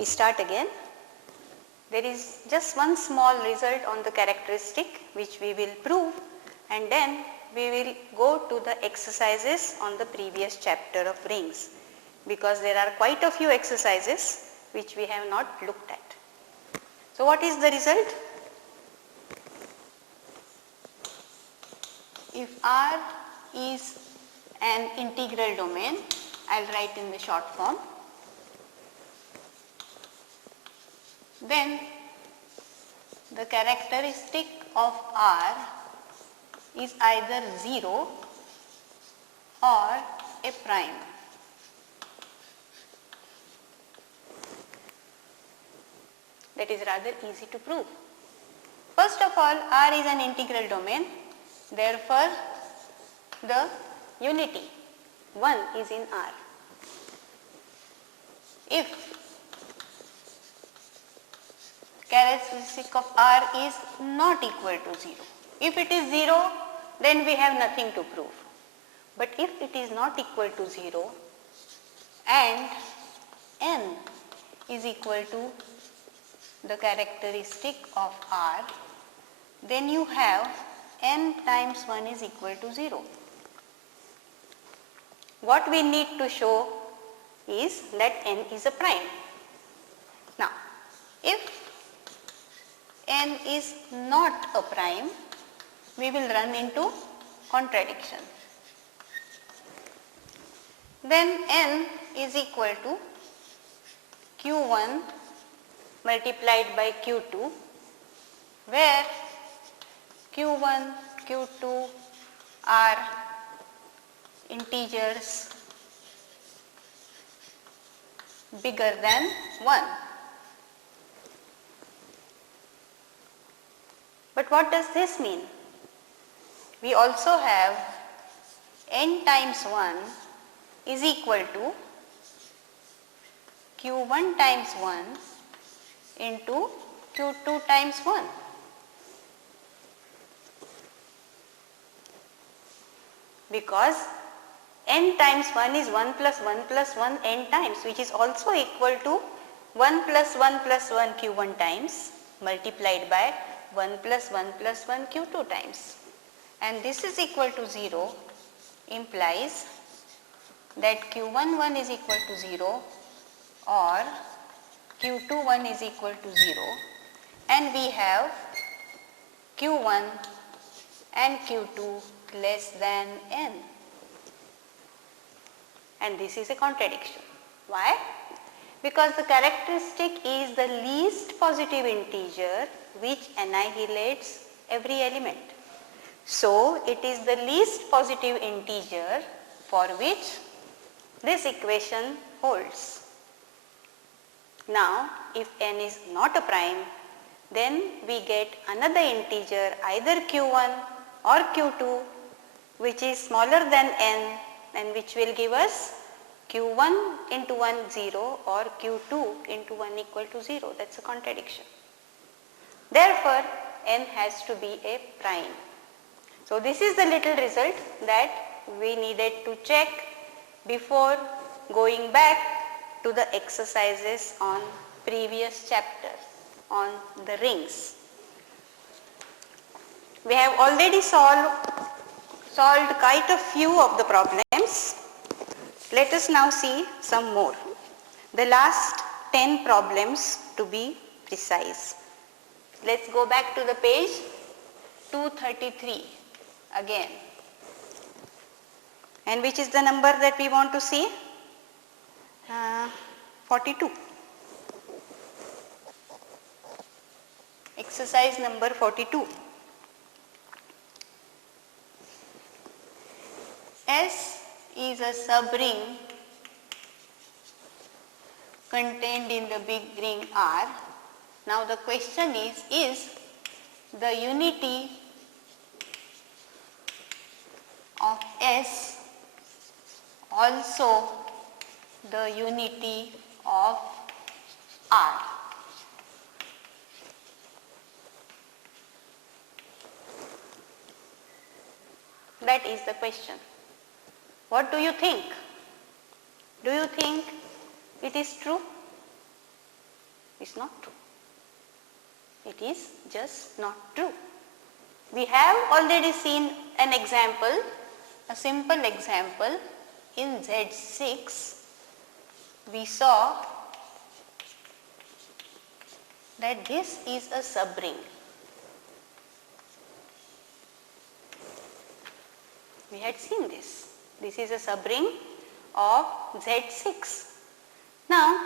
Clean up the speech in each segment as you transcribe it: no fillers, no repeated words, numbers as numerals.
we start again. There is just one small result on the characteristic which we will prove, and then we will go to the exercises on the previous chapter of rings, because there are quite a few exercises which we have not looked at. So what is the result? If R is an integral domain, I will write in the short form, then the characteristic of R is either 0 or a prime. That is rather easy to prove. First of all, R is an integral domain, therefore the unity 1 is in R. If characteristic of R is not equal to 0. If it is 0, then we have nothing to prove. But if it is not equal to 0 and n is equal to the characteristic of R, then you have n times 1 is equal to 0. What we need to show is that n is a prime. Now, if n is not a prime, we will run into contradiction. Then n is equal to q1 multiplied by q2, where q1, q2 are integers bigger than 1. But what does this mean? We also have n times 1 is equal to q1 times 1 into q2 times 1. Because n times 1 is 1 plus 1 plus 1 n times, which is also equal to 1 plus 1 plus 1 q1 times multiplied by 1 plus 1 plus 1 q2 times. And this is equal to 0 implies that q11 is equal to 0 or q21 is equal to 0, and we have q1 and q2 less than n. And this is a contradiction. Why? Because the characteristic is the least positive integer which annihilates every element. So it is the least positive integer for which this equation holds. Now, if n is not a prime, then we get another integer, either q1 or q2, which is smaller than n, and which will give us q1 into 1 0 or q2 into 1 equal to 0. That's a contradiction. Therefore, n has to be a prime. So this is the little result that we needed to check before going back to the exercises on previous chapter on the rings. We have already solved quite a few of the problems. Let us now see some more. The last 10 problems to be precise. Let's go back to the page 233 again. And which is the number that we want to see? 42. Exercise number 42. S is a subring contained in the big ring R. Now the question is the unity of S also the unity of R? That is the question. What do you think? Do you think it is true? is not true. It is just not true. We have already seen an example, a simple example in Z6. We saw that this is a subring. We had seen this. This is a subring of Z6. Now,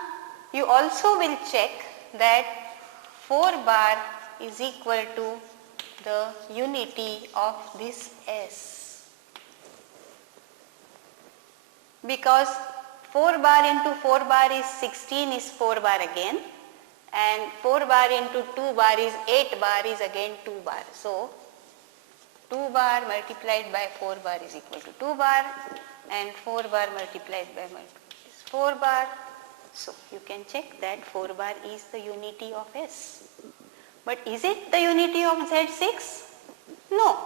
you also will check that 4 bar is equal to the unity of this S. Because 4 bar into 4 bar is 16 is 4 bar again, and 4 bar into 2 bar is 8 bar is again 2 bar. So, 2 bar multiplied by 4 bar is equal to 2 bar, and 4 bar multiplied by is 4 bar. So, you can check that 4 bar is the unity of S. But is it the unity of Z6? No.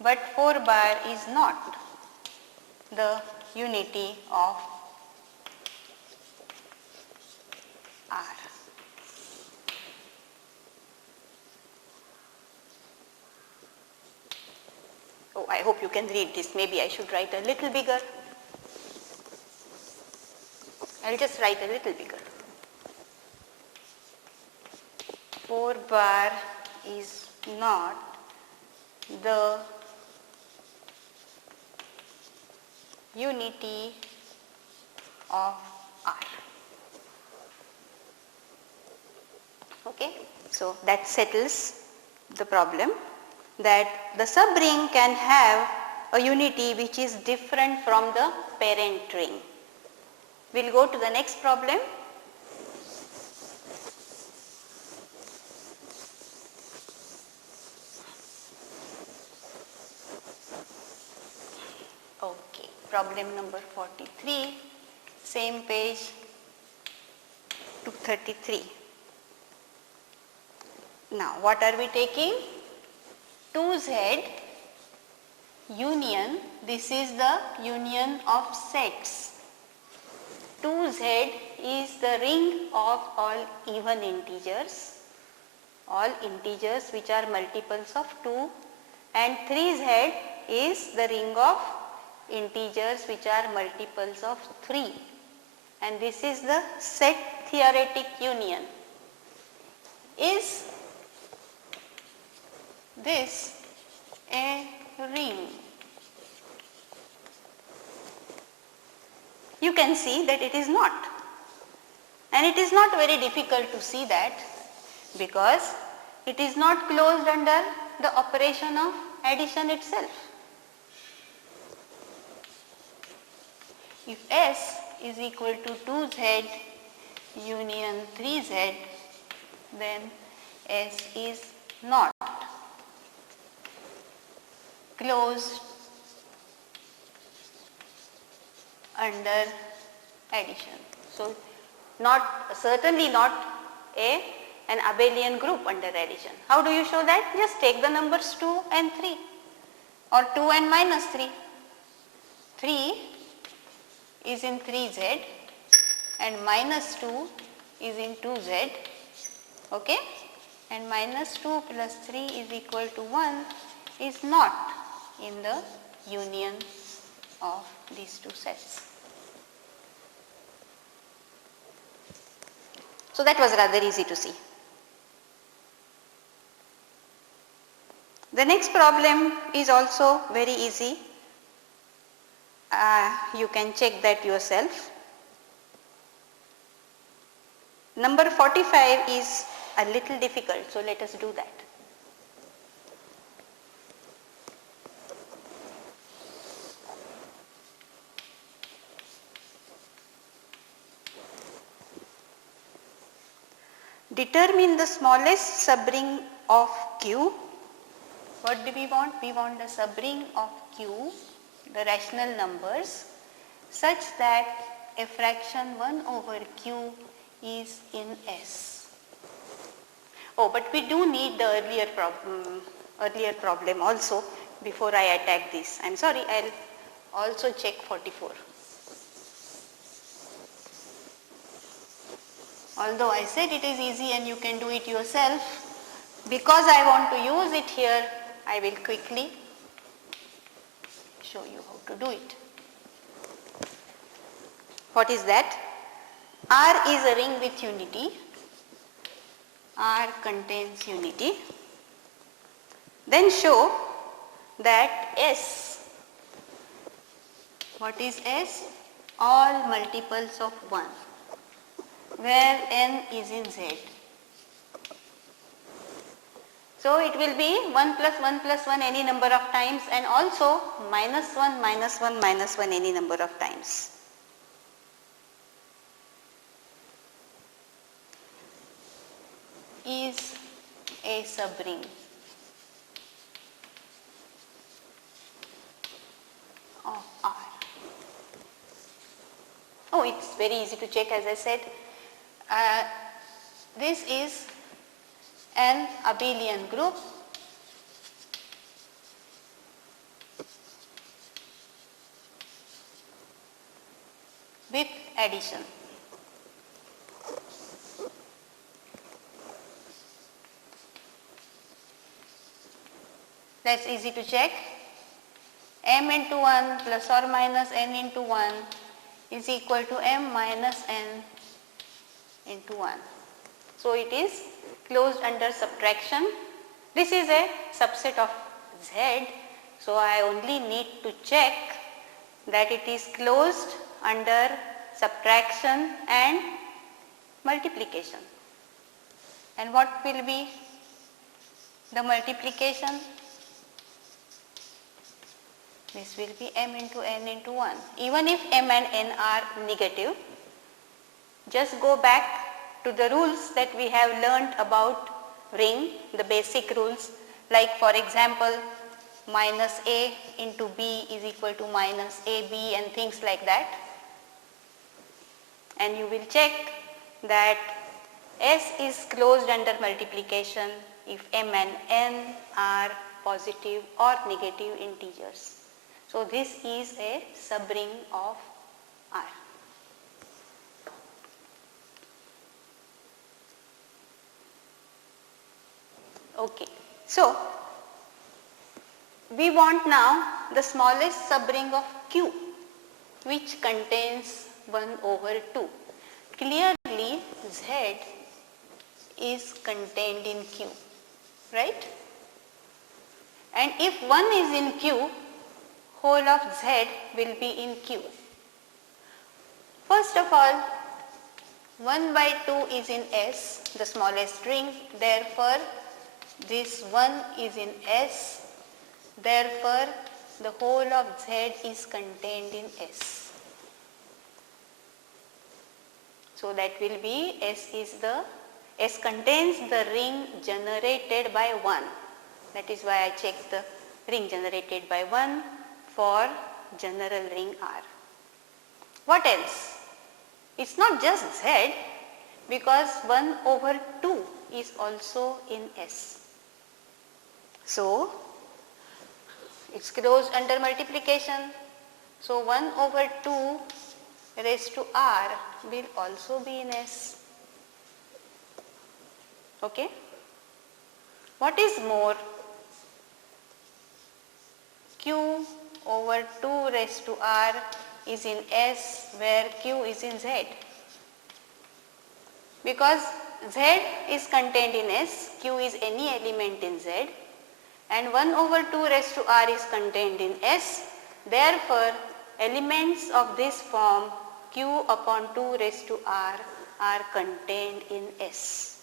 But 4 bar is not the unity of R. Oh, I hope you can read this. Maybe I should write a little bigger. I'll just write a little bigger. 4 bar is not the unity of R. Okay, so that settles the problem, that the subring can have a unity which is different from the parent ring. We will go to the next problem. Okay, problem number 43, same page 233. Now, what are we taking? 2Z union, this is the union of sets. 2Z is the ring of all even integers which are multiples of 2, and 3Z is the ring of integers which are multiples of 3, and this is the set theoretic union. Is this a ring? You can see that it is not, and it is not very difficult to see that, because it is not closed under the operation of addition itself. If S is equal to 2Z union 3Z, then S is not closed under addition. So, certainly not an abelian group under addition. How do you show that? Just take the numbers 2 and 3, or 2 and minus 3. 3 is in 3Z and minus 2 is in 2Z, okay, and minus 2 plus 3 is equal to 1 is not in the union of these two sets. So that was rather easy to see. The next problem is also very easy. You can check that yourself. Number 45 is a little difficult, so let us do that. Determine the smallest subring of Q. What do we want? We want the subring of Q, the rational numbers, such that a fraction 1 over Q is in S. Oh, but we do need the earlier problem also before I attack this. I am sorry, I will also check 44. although I said it is easy and you can do it yourself, because I want to use it here, I will quickly show you how to do it. What is that? R is a ring with unity. R contains unity. Then show that S, what is S? All multiples of 1, where n is in Z. So it will be 1 plus 1 plus 1 any number of times, and also minus 1 minus 1 minus 1 any number of times. Is a subring of R. Oh, it's very easy to check, as I said. This is an abelian group with addition. That's easy to check. M into 1 plus or minus n into 1 is equal to m minus n into 1. So it is closed under subtraction. This is a subset of Z, so I only need to check that it is closed under subtraction and multiplication. And what will be the multiplication? This will be m into n into 1. Even if m and n are negative, just go back to the rules that we have learnt about ring, the basic rules, like for example minus a into b is equal to minus ab and things like that. And you will check that S is closed under multiplication if m and n are positive or negative integers. So this is a subring of R. Okay. So we want now the smallest subring of Q, which contains 1 over 2. Clearly Z is contained in Q, right? And if 1 is in Q, whole of Z will be in Q. First of all, 1 by 2 is in S, the smallest ring, therefore this 1 is in S, therefore the whole of Z is contained in S. So that will be S contains the ring generated by 1. That is why I check the ring generated by 1 for general ring R. What else? It's not just Z, because 1 over 2 is also in S. So it's closed under multiplication. So 1 over 2 raised to R will also be in S. Okay? What is more? Q over 2 raised to R is in S, where Q is in Z. Because Z is contained in S, Q is any element in Z, and 1 over 2 raised to R is contained in S. Therefore, elements of this form Q upon 2 raised to R are contained in S.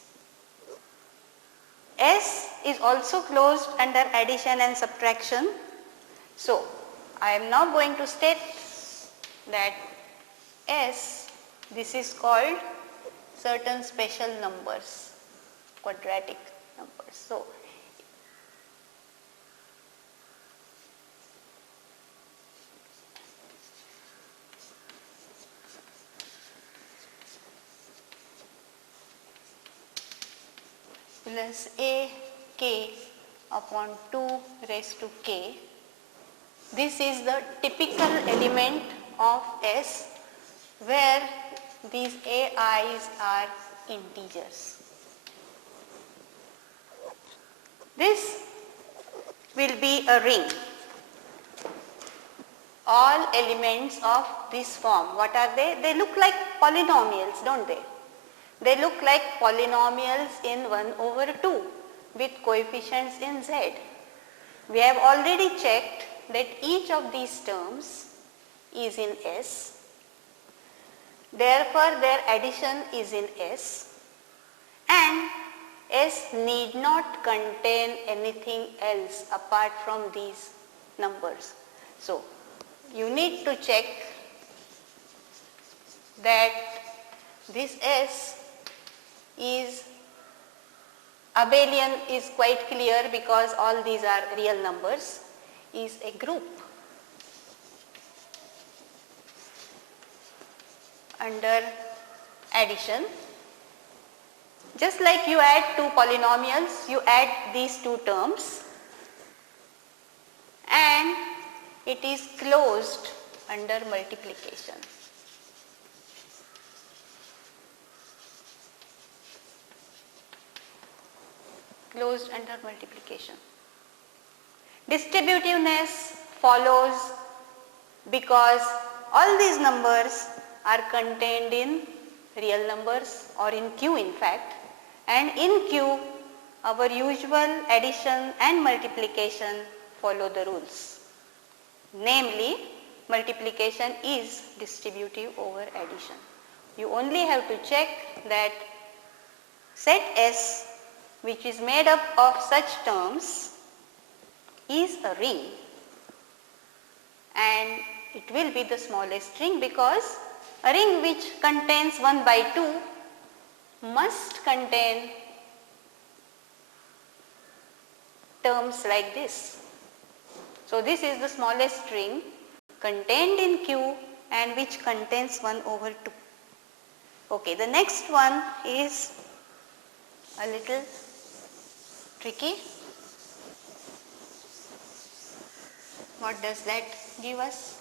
S is also closed under addition and subtraction. So, I am now going to state that S, this is called certain special numbers, quadratic numbers. So, plus a k upon 2 raised to k. This is the typical element of S, where these ai's are integers. This will be a ring. All elements of this form, what are they? They look like polynomials, don't they? They look like polynomials in 1 over 2 with coefficients in z. We have already checked that each of these terms is in S. Therefore, their addition is in S, and S need not contain anything else apart from these numbers. So, you need to check that this S is abelian is quite clear because all these are real numbers, is a group under addition. Just like you add two polynomials, you add these two terms and it is closed under multiplication. Closed under multiplication. Distributiveness follows because all these numbers are contained in real numbers or in Q in fact, and in Q our usual addition and multiplication follow the rules. Namely, multiplication is distributive over addition. You only have to check that set S, which is made up of such terms, is a ring, and it will be the smallest ring because a ring which contains 1 by 2 must contain terms like this. So, this is the smallest ring contained in Q and which contains 1 over 2. Okay, the next one is a little tricky. What does that give us?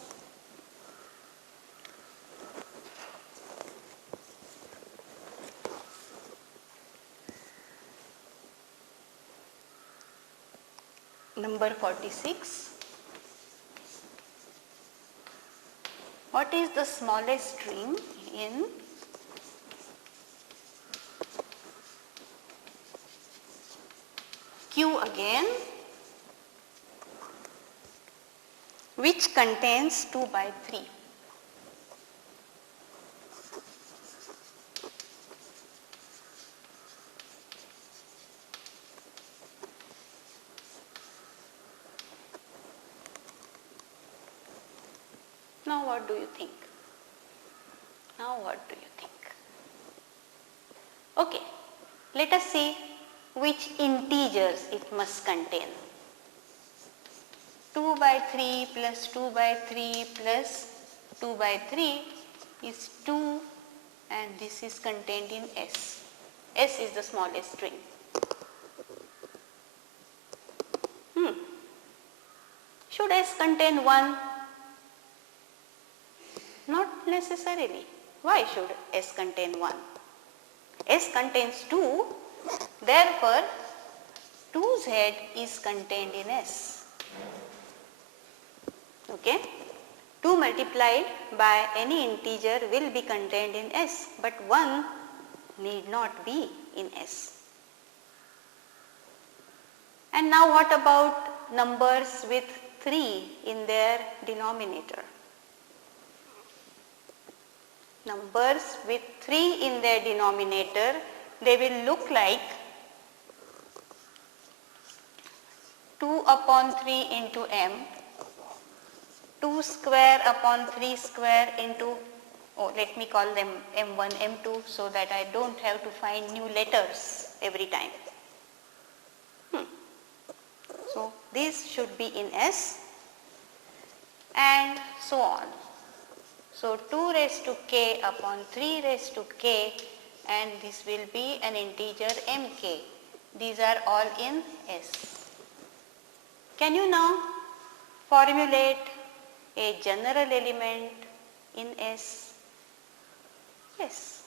Number 46. What is the smallest ring in Q again, which contains 2 by 3? Now what do you think? Okay, let us see which integers it must contain. 2 by 3 plus 2 by 3 plus 2 by 3 is 2, and this is contained in S. S is the smallest string. Should S contain 1? Not necessarily. Why should S contain 1? S contains 2, therefore 2z is contained in S. Okay? 2 multiplied by any integer will be contained in S, but 1 need not be in S. And now what about numbers with 3 in their denominator? Numbers with 3 in their denominator, they will look like 2 upon 3 into m, 2 square upon 3 square into, let me call them m1, m2 so that I don't have to find new letters every time. So, this should be in S and so on. So, 2 raised to k upon 3 raised to k, and this will be an integer mk. These are all in S. Can you now formulate a general element in S? Yes.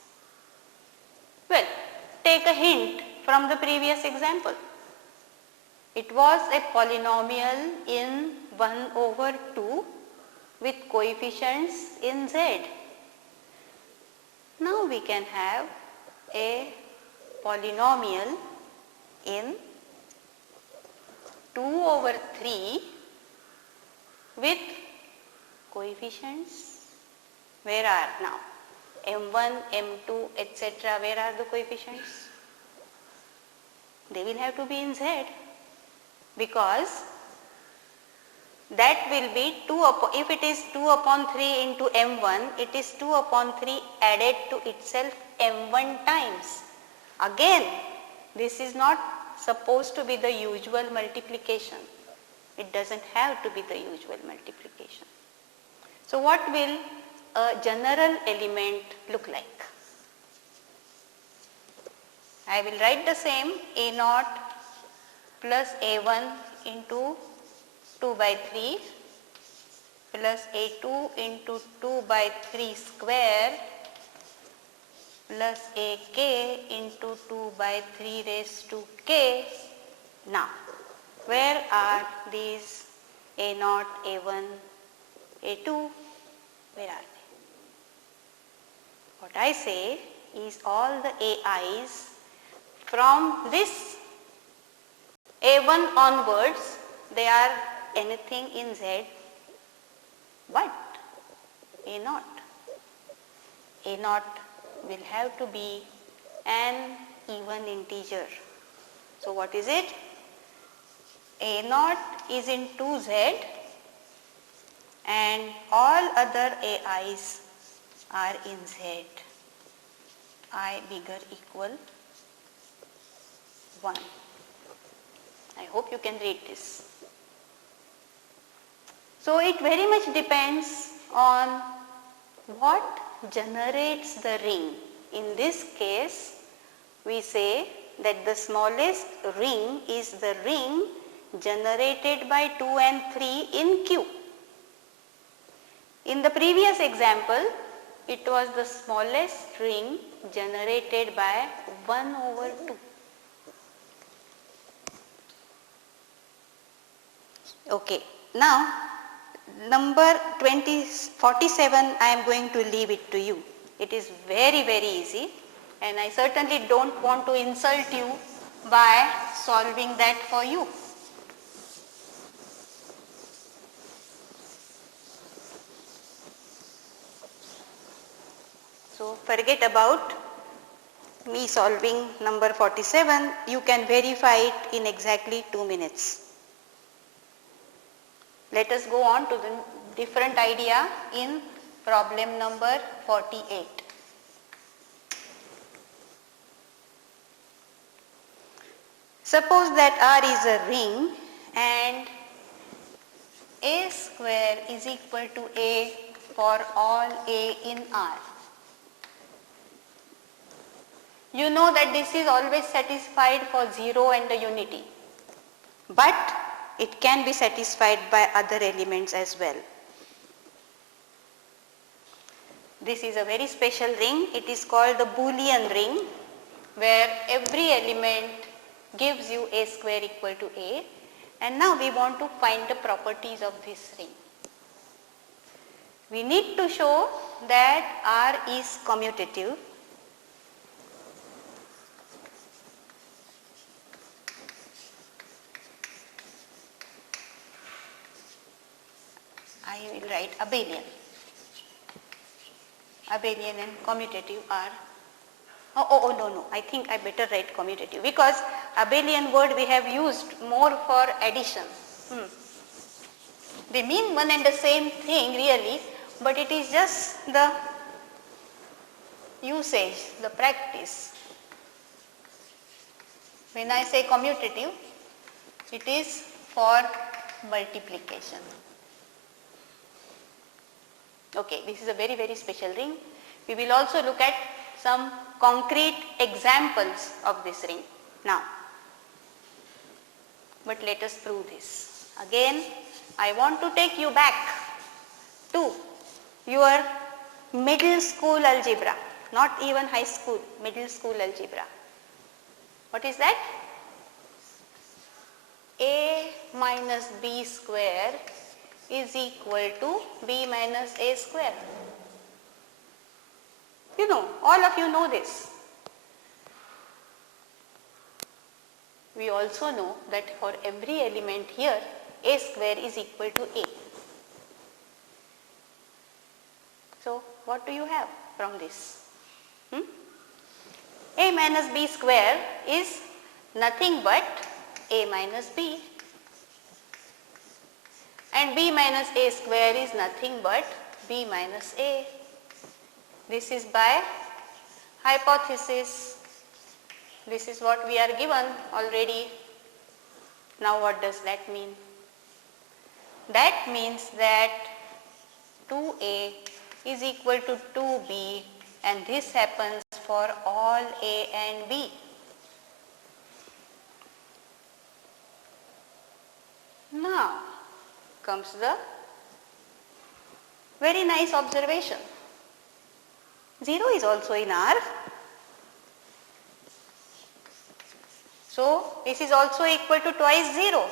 Well, take a hint from the previous example. It was a polynomial in 1 over 2 with coefficients in z. Now we can have a polynomial in 2 over 3 with coefficients. Where are now? M1, M2, etc. Where are the coefficients? They will have to be in Z, because that will be 2 upon, if it is 2 upon 3 into M1, it is 2 upon 3 added to itself M1 times. Again, this is not supposed to be the usual multiplication. It doesn't have to be the usual multiplication. So what will a general element look like? I will write the same A0 plus A1 into 2 by 3 plus A2 into 2 by 3 square plus AK into 2 by 3 raised to K. Now, where are these A0, A1, A2? Where are they? What I say is all the AIs from this A1 onwards, they are anything in Z but A0. A0 will have to be an even integer. So what is it? A0 is in 2Z and all other AIs are in Z. I bigger equal 1. I hope you can read this. So it very much depends on what generates the ring. In this case, we say that the smallest ring is the ring generated by 2 and 3 in Q. In the previous example, it was the smallest ring generated by 1 over 2. Okay, now number 47, I am going to leave it to you. It is very, very easy, and I certainly don't want to insult you by solving that for you. So forget about me solving number 47. You can verify it in exactly 2 minutes. Let us go on to the different idea in problem number 48. Suppose that R is a ring and A square is equal to A for all A in R. You know that this is always satisfied for 0 and the unity, but it can be satisfied by other elements as well. This is a very special ring. It is called the Boolean ring, where every element gives you A square equal to A, and now we want to find the properties of this ring. We need to show that R is commutative. I will write abelian. Abelian and commutative are, no, I think I better write commutative, because abelian word we have used more for addition. They mean one and the same thing really, but it is just the usage, the practice. When I say commutative, it is for multiplication. Okay, this is a very, very special ring. We will also look at some concrete examples of this ring now. But let us prove this. Again, I want to take you back to your middle school algebra. not even high school, middle school algebra. What is that? A minus B square is equal to B minus A square. You know, all of you know this. We also know that for every element here, A square is equal to A. So, what do you have from this? A minus B square is nothing but A minus B, and B minus A square is nothing but B minus A. This is by hypothesis. This is what we are given already. Now what does that mean? That means that 2A is equal to 2B, and this happens for all A and B. Now comes the very nice observation. 0 is also in R. So, this is also equal to twice 0.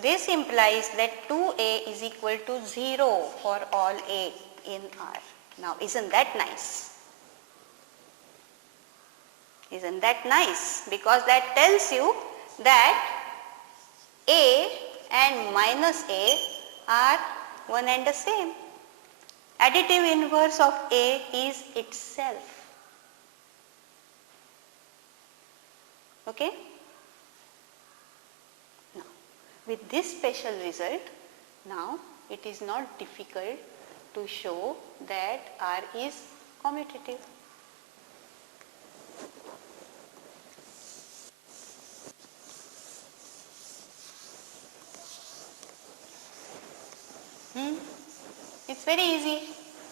This implies that 2A is equal to 0 for all A in R. Now, isn't that nice? Isn't that nice? Because that tells you that A and minus A are one and the same. Additive inverse of A is itself. Okay? Now, with this special result, now it is not difficult to show that R is commutative. It's very easy.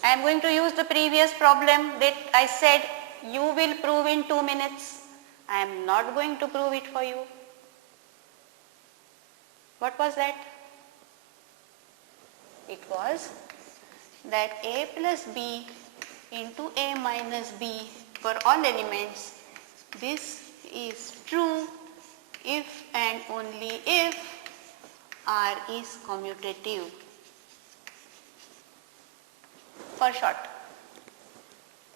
I am going to use the previous problem that I said you will prove in 2 minutes. I am not going to prove it for you. What was that? It was that A plus B into A minus B for all elements. This is true if and only if R is commutative. For short,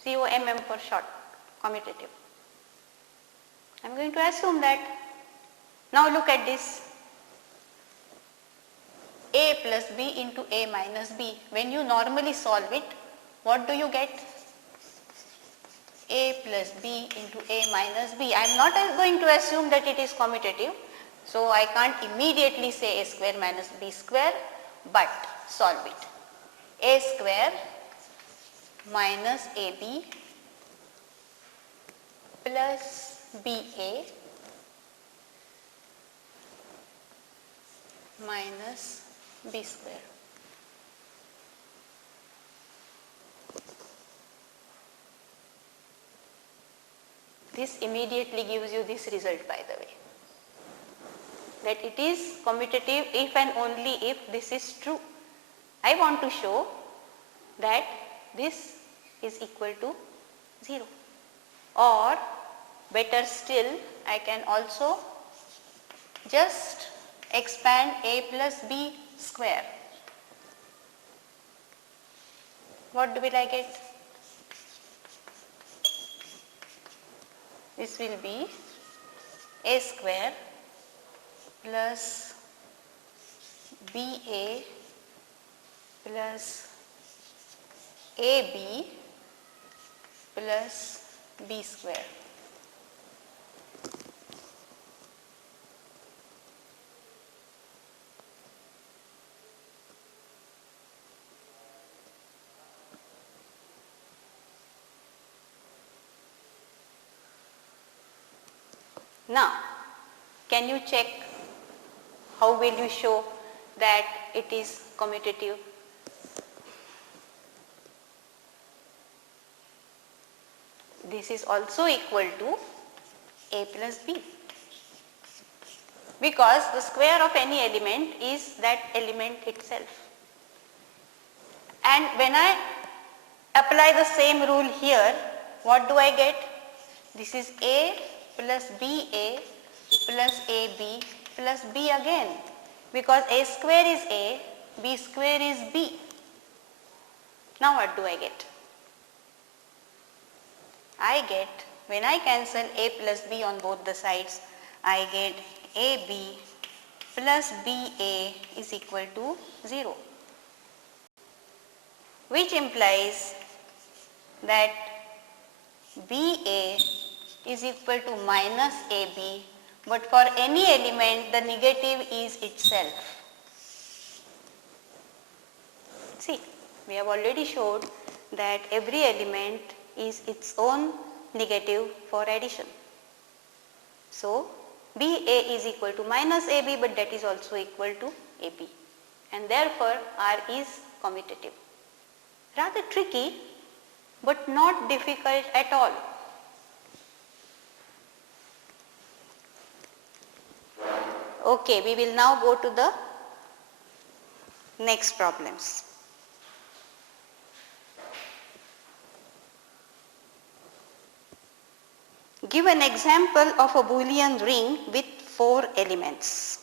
COMM for short, commutative. I am going to assume that. Now look at this. A plus B into A minus B. When you normally solve it, what do you get? A plus B into A minus B. I am not going to assume that it is commutative. So I can't immediately say A square minus B square, but solve it. A square minus AB plus BA minus B square. This immediately gives you this result, by the way, that it is commutative if and only if this is true. I want to show that this is equal to 0, or better still, I can also just expand A plus B square. What will I get? This will be A square plus BA plus AB plus B square. Now, can you check how will you show that it is commutative? This is also equal to A plus B, because the square of any element is that element itself. And when I apply the same rule here, what do I get? This is A plus BA plus AB plus B again, because A square is A, B square is B. Now what do I get? I get, when I cancel A plus B on both the sides, I get AB plus BA is equal to 0, which implies that BA is equal to minus AB, but for any element the negative is itself. See, we have already showed that every element is its own negative for addition. So, BA is equal to minus AB, but that is also equal to AB, and therefore R is commutative. Rather tricky, but not difficult at all. Okay, we will now go to the next problems. Give an example of a Boolean ring with 4 elements,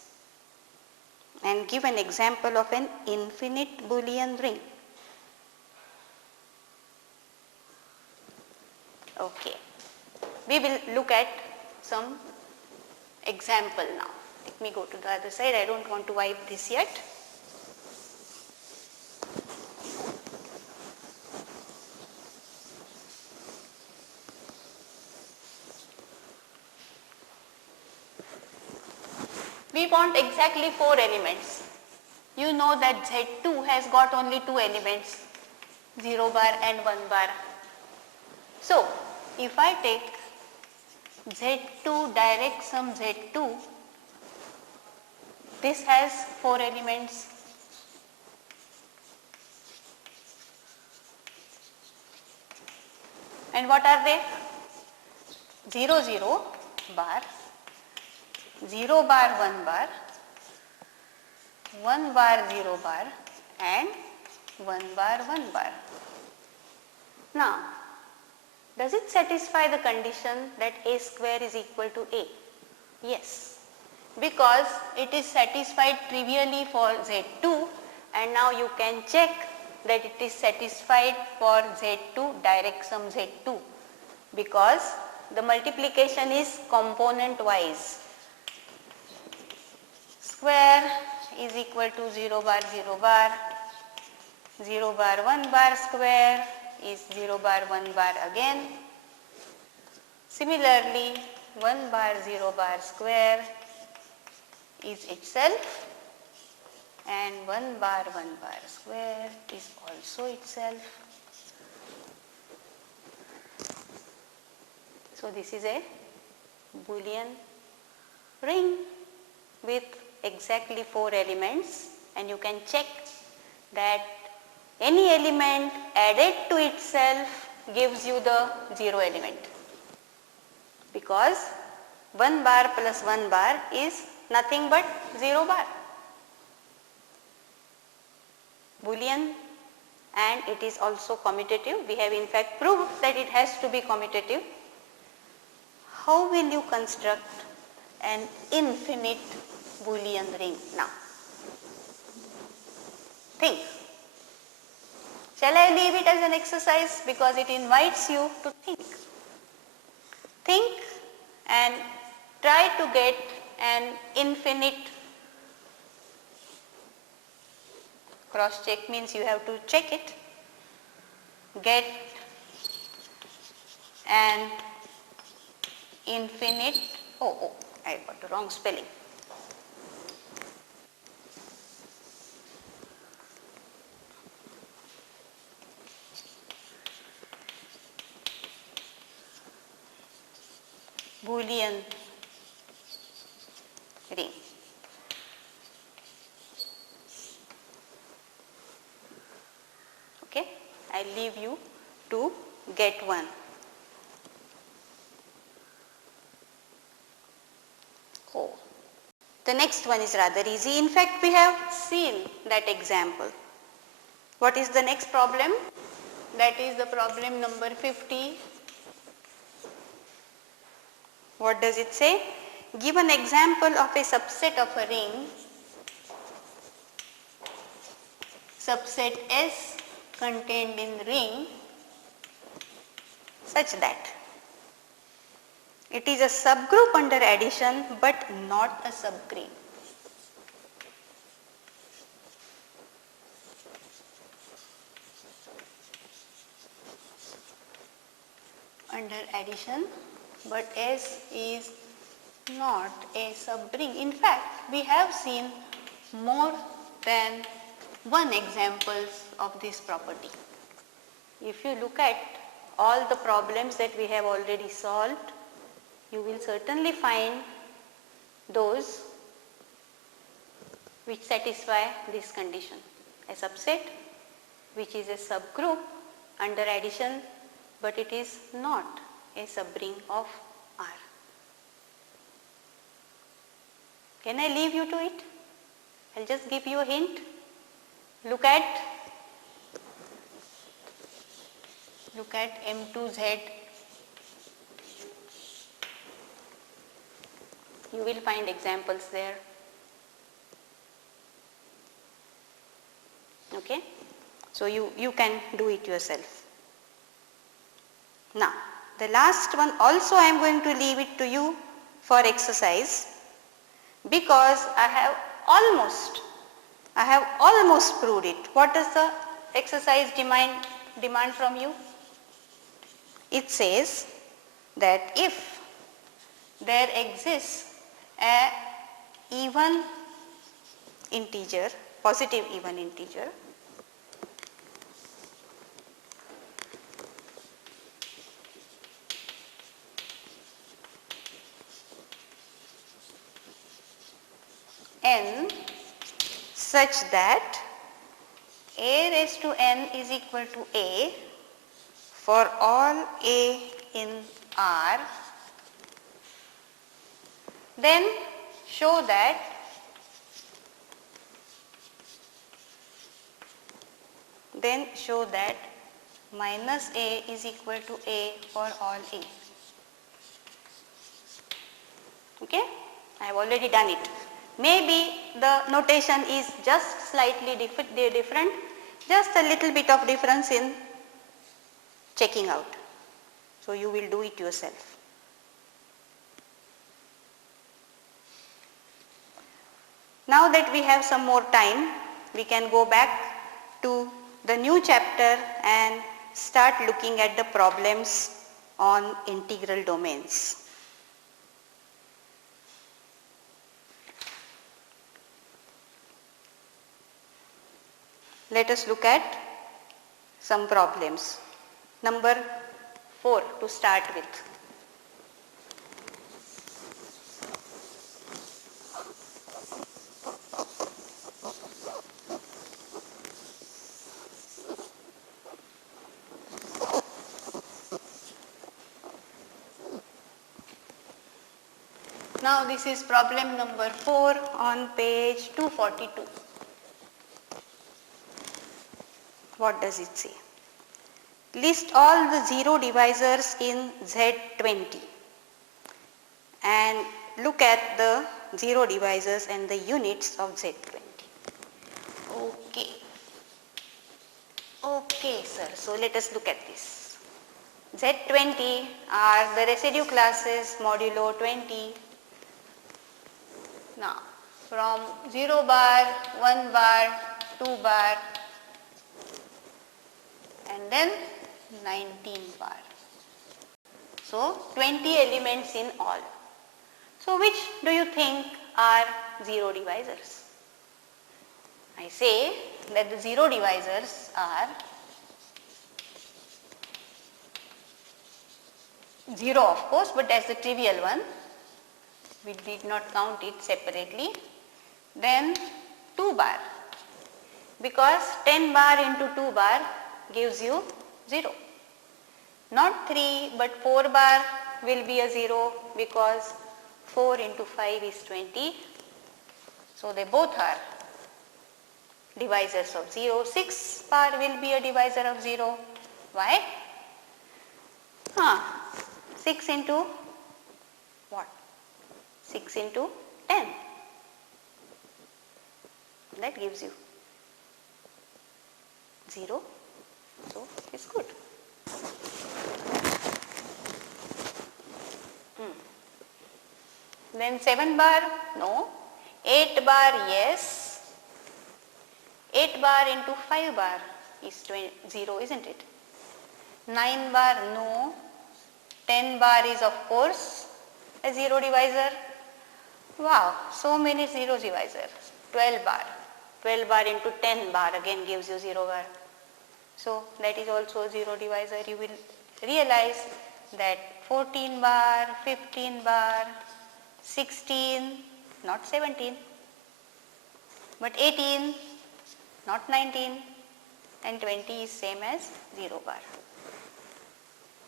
and give an example of an infinite Boolean ring. Okay, we will look at some example now. Let me go to the other side. I don't want to wipe this yet. We want exactly 4 elements. You know that Z2 has got only 2 elements, 0 bar and 1 bar. So, if I take Z2 direct sum Z2, this has 4 elements. And what are they? 0 0 bar, 0 bar 1 bar, 1 bar 0 bar and 1 bar 1 bar. Now, does it satisfy the condition that A square is equal to A? Yes, because it is satisfied trivially for Z2, and now you can check that it is satisfied for Z2 direct sum Z2, because the multiplication is component wise. Square is equal to 0 bar 0 bar, 0 bar 1 bar square is 0 bar 1 bar again. Similarly, 1 bar 0 bar square is itself, and 1 bar 1 bar square is also itself. So, this is a Boolean ring with exactly 4 elements, and you can check that any element added to itself gives you the 0 element, because 1 bar plus 1 bar is nothing but 0 bar. Boolean, and it is also commutative. We have in fact proved that it has to be commutative. How will you construct an infinite Boolean ring now? Think. Shall I leave it as an exercise, because it invites you to think? Think and try to get an infinite. Cross check means you have to check it. Get an infinite, I got the wrong spelling. Boolean ring. Okay, I leave you to get one. The next one is rather easy. In fact, we have seen that example. What is the next problem? That is the problem number 50. What does it say? Give an example of a subset of a ring, subset S contained in ring, such that it is a subgroup under addition but not a subgroup. Under addition, but S is not a subring. In fact, we have seen more than one examples of this property. If you look at all the problems that we have already solved, you will certainly find those which satisfy this condition. A subset which is a subgroup under addition, but it is not a subring of R. Can I leave you to it? I'll just give you a hint. Look at M2Z. You will find examples there. Okay? So you can do it yourself. Now, the last one also I am going to leave it to you for exercise, because I have almost proved it. What does the exercise demand from you? It says that if there exists a even integer, positive even integer, n such that a raised to n is equal to a for all a in R, then show that minus a is equal to a for all a. Okay? I have already done it. Maybe the notation is just slightly different, just a little bit of difference in checking out. So you will do it yourself. Now that we have some more time, we can go back to the new chapter and start looking at the problems on integral domains. Let us look at some problems. Number 4 to start with. Now this is problem number 4 on page 242. What does it say? List all the zero divisors in Z20 and look at the zero divisors and the units of Z20. Okay sir, so let us look at this. Z20 are the residue classes modulo 20. Now from 0 bar, 1 bar, 2 bar, and then 19 bar. So 20 elements in all. So which do you think are zero divisors? I say that the zero divisors are 0 of course, but as the trivial one, we did not count it separately. Then 2 bar, because 10 bar into 2 bar gives you 0. Not 3 but 4 bar will be a 0, because 4 into 5 is 20. So they both are divisors of 0. 6 bar will be a divisor of 0. Why? 6 into what? 6 into 10. That gives you 0. So, it's good. Then 7 bar, no. 8 bar, yes. 8 bar into 5 bar is 0, isn't it? 9 bar, no. 10 bar is of course a 0 divisor. Wow, so many 0 divisors. 12 bar. 12 bar into 10 bar again gives you 0 bar. So that is also a 0 divisor. You will realize that 14 bar, 15 bar, 16, not 17, but 18, not 19, and 20 is same as 0 bar.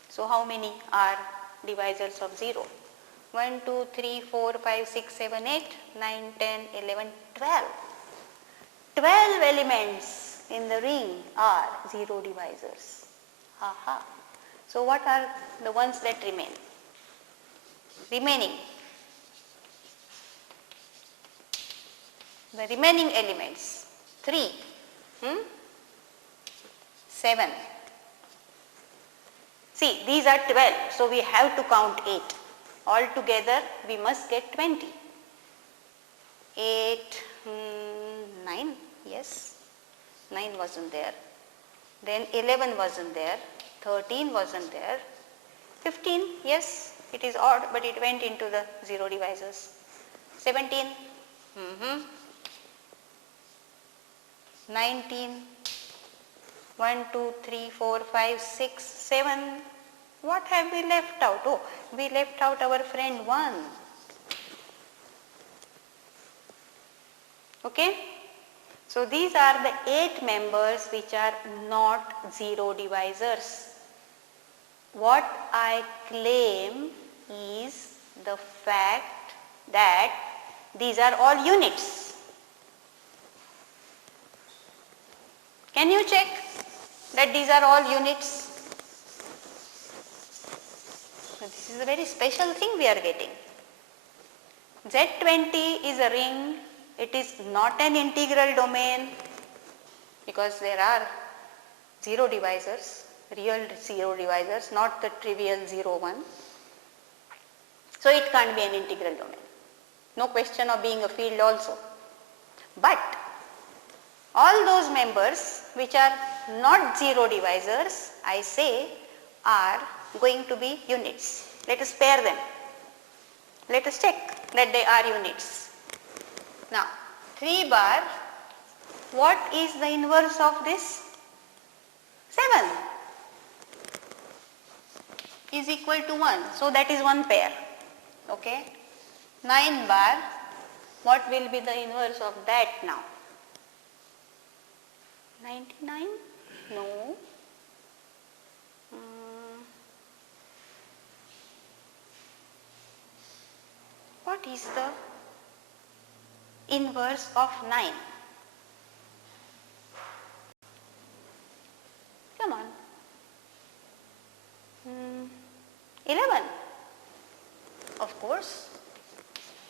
So how many are divisors of 0? 1, 2, 3, 4, 5, 6, 7, 8, 9, 10, 11, 12. 12 elements in the ring are 0 divisors. Aha. So what are the ones that remain? The remaining elements, 3, 7. See, these are 12, so we have to count 8. Altogether, we must get 20. 8, 9, yes, 9 wasn't there. Then 11 wasn't there, 13 wasn't there. 15, yes, it is odd, but it went into the 0 divisors. 17, 19, 1, 2, 3, 4, 5, 6, 7. What have we left out? Oh, we left out our friend 1. Okay? So these are the 8 members which are not 0 divisors. What I claim is the fact that these are all units. Can you check that these are all units? So this is a very special thing we are getting. Z20 is a ring. It is not an integral domain because there are 0 divisors, real 0 divisors, not the trivial 0, 1. So it can't be an integral domain. No question of being a field also. But all those members which are not 0 divisors, I say, are going to be units. Let us pair them. Let us check that they are units. Now, 3 bar, what is the inverse of this? 7 is equal to 1. So that is one pair. Okay. 9 bar, what will be the inverse of that now? 99? No. What is the inverse of 9? Come on. 11. Of course.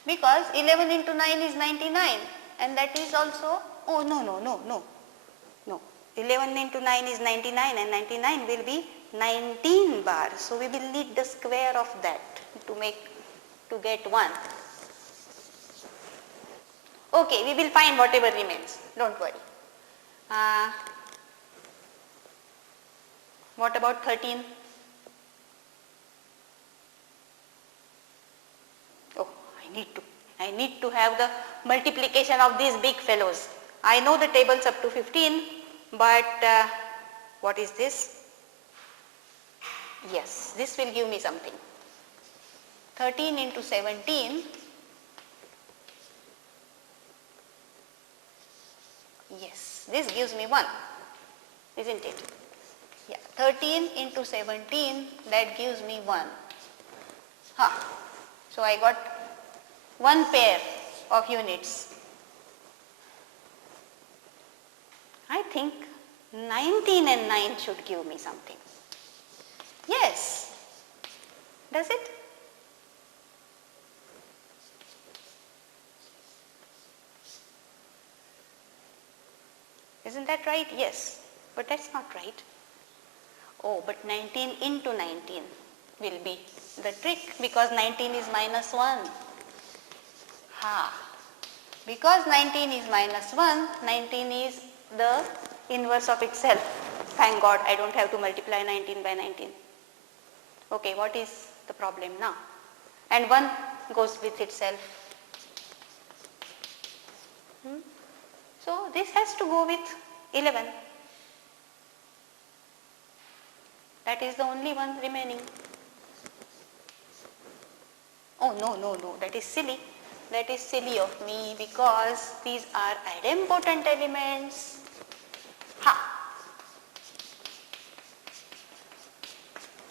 Because 11 into 9 is 99 and that is also, oh no. 11 into 9 is 99 and 99 will be 19 bar. So we will need the square of that to get 1. Okay, we will find whatever remains. Don't worry. What about 13? Oh, I need to have the multiplication of these big fellows. I know the tables up to 15, but what is this? Yes, this will give me something. 13 into 17. Yes, this gives me 1, isn't it? Yeah, 13 into 17, that gives me 1. So I got one pair of units. I think 19 and 9 should give me something. Yes. Does it? Isn't that right? Yes, but that's not right. Oh, but 19 into 19 will be the trick because 19 is minus 1. Ha! Because 19 is minus 1, 19 is the inverse of itself. Thank God I don't have to multiply 19 by 19. Okay, what is the problem now? And 1 goes with itself. So this has to go with 11. That is the only one remaining. Oh no, that is silly. That is silly of me because these are idempotent elements. Ha!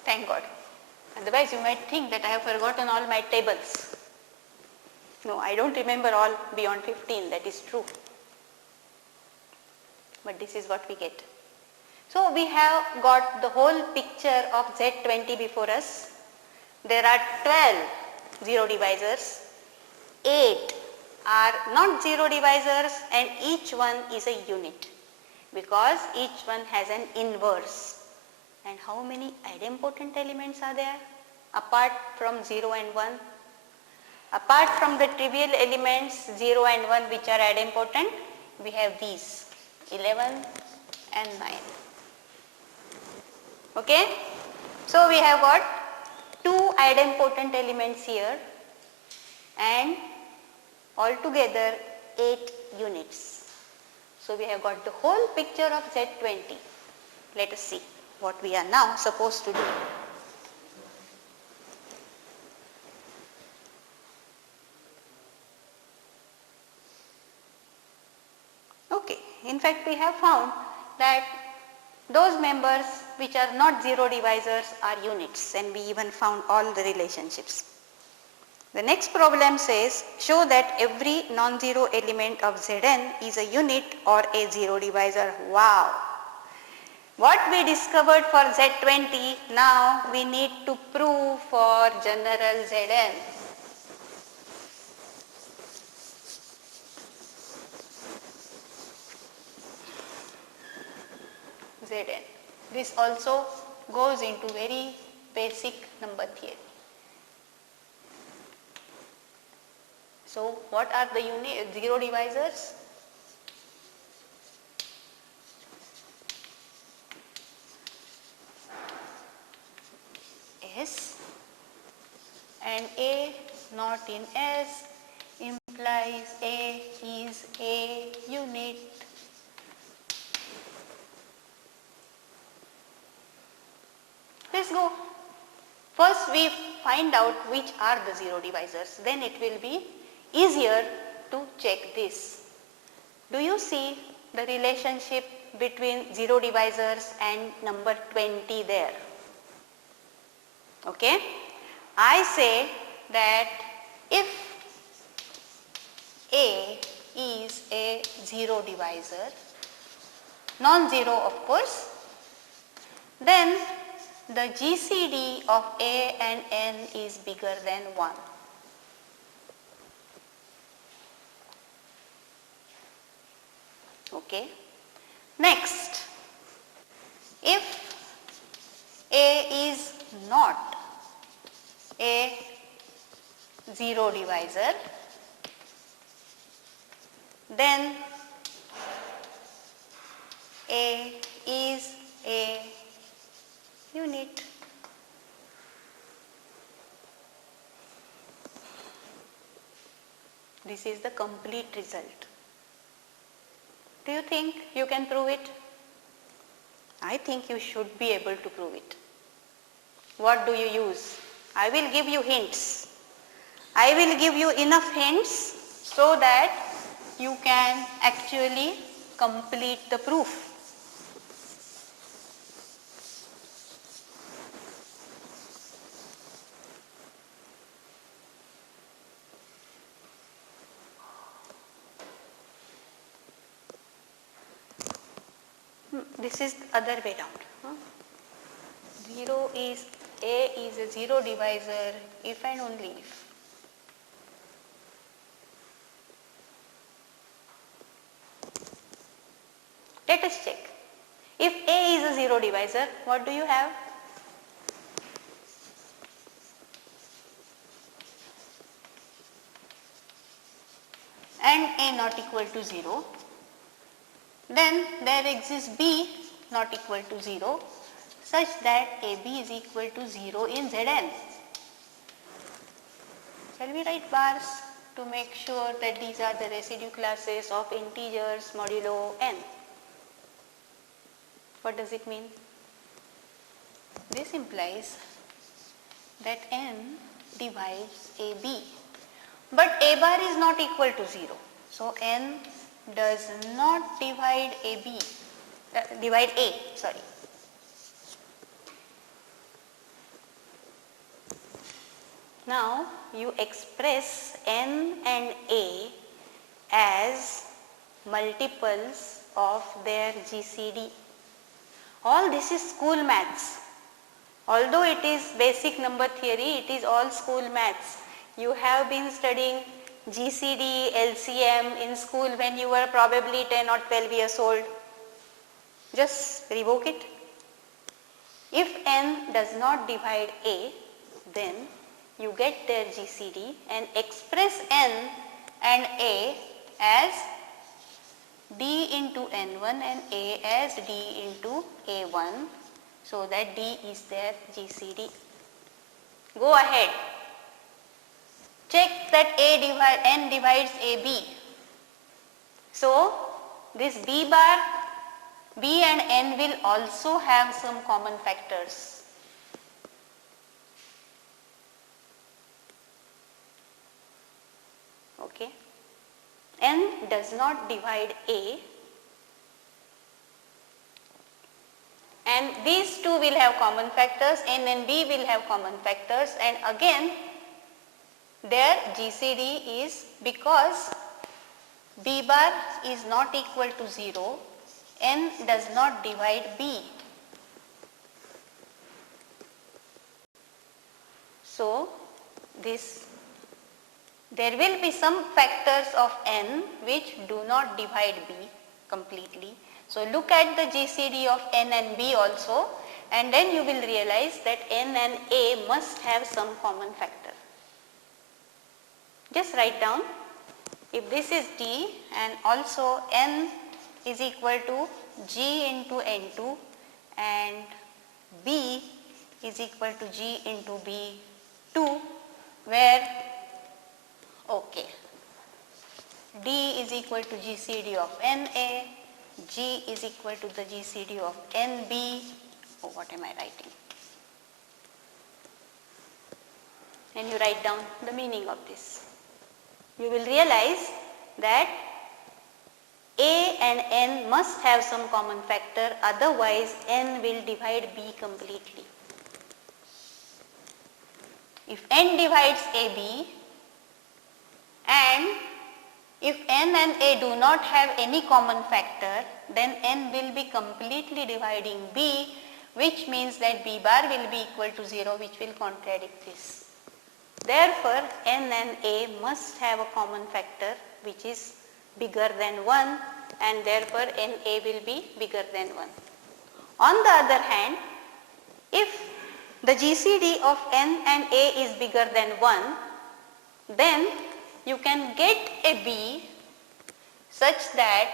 Thank God. Otherwise you might think that I have forgotten all my tables. No, I don't remember all beyond 15, that is true. But this is what we get. So we have got the whole picture of Z20 before us. There are 12 zero divisors, 8 are not zero divisors, and each one is a unit because each one has an inverse. And how many idempotent elements are there apart from 0 and 1? Apart from the trivial elements 0 and 1 which are idempotent, we have these 11 and 9. Okay? So we have got 2 idempotent elements here and altogether 8 units. So we have got the whole picture of Z20. Let us see what we are now supposed to do. Okay, in fact we have found that those members which are not zero divisors are units, and we even found all the relationships. The next problem says, show that every non-zero element of Zn is a unit or a zero divisor. Wow! What we discovered for Z20, now we need to prove for general Zn. Zn. This also goes into very basic number theory. So what are the zero divisors? S and A not in S implies A is a unit. Let's go. First we find out which are the zero divisors, then it will be easier to check this. Do you see the relationship between zero divisors and number 20 there? Okay. I say that if A is a zero divisor, non-zero of course, then the GCD of A and N is bigger than 1. Okay. Next, if A is not a zero divisor, then A is a unit. This is the complete result. Do you think you can prove it? I think you should be able to prove it. What do you use? I will give you hints. I will give you enough hints so that you can actually complete the proof. This is the other way round. 0 is A is a zero divisor if and only if Let us check. If A is a 0 divisor, what do you have? And A not equal to 0. Then there exists B not equal to 0 such that AB is equal to 0 in Zn. Shall we write bars to make sure that these are the residue classes of integers modulo n? What does it mean? This implies that n divides AB, but A bar is not equal to 0. So n does not divide AB, divide A, sorry. Now you express n and A as multiples of their GCD. All this is school maths. Although it is basic number theory, it is all school maths. You have been studying GCD, LCM in school when you were probably 10 or 12 years old. Just revoke it. If n does not divide A, then you get their GCD and express n and A as D into N1 and A as D into A1, so that D is their GCD. Go ahead. Check that n divides AB. So this B bar, B and N will also have some common factors. Okay. N does not divide A, and these two will have common factors, N and B will have common factors, and again their GCD is, because B bar is not equal to 0, N does not divide B. So there will be some factors of N which do not divide B completely. So look at the GCD of N and B also, and then you will realize that N and A must have some common factor. Just write down, if this is D and also N is equal to G into N2 and B is equal to G into B2, where D is equal to GCD of NA, G is equal to the GCD of NB. Oh, what am I writing? And you write down the meaning of this. You will realize that A and N must have some common factor, otherwise N will divide B completely. If N divides AB, and if N and A do not have any common factor, then N will be completely dividing B, which means that B bar will be equal to 0, which will contradict this. Therefore, N and A must have a common factor which is bigger than 1, and therefore NA will be bigger than 1. On the other hand, if the GCD of N and A is bigger than 1, then you can get a B such that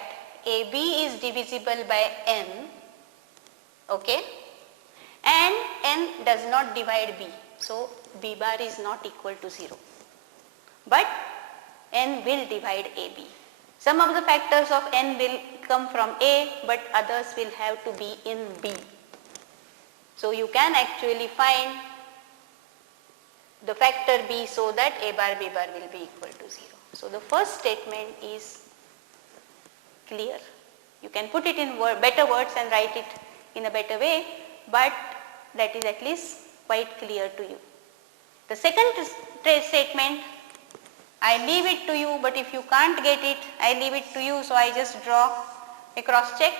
AB is divisible by N, okay, and N does not divide B. So B bar is not equal to 0, but N will divide AB. Some of the factors of N will come from A, but others will have to be in B. So you can actually find the factor B so that A bar B bar will be equal to 0. So the first statement is clear. You can put it in better words and write it in a better way, but that is at least quite clear to you. The second statement, I leave it to you, but if you can't get it, I leave it to you, so I just draw a cross check.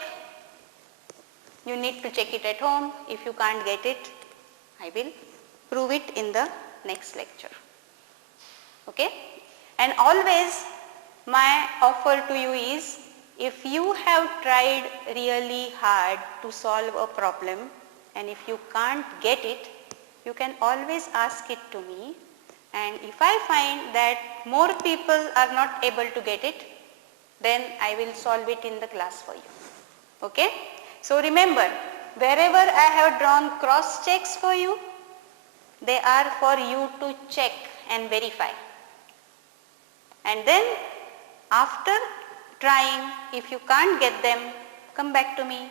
You need to check it at home. If you can't get it, I will prove it in the next lecture. Okay? And always my offer to you is if you have tried really hard to solve a problem and if you can't get it, you can always ask it to me, and if I find that more people are not able to get it, then I will solve it in the class for you. Okay? So remember, wherever I have drawn cross checks for you, they are for you to check and verify. And then after trying, if you can't get them, come back to me.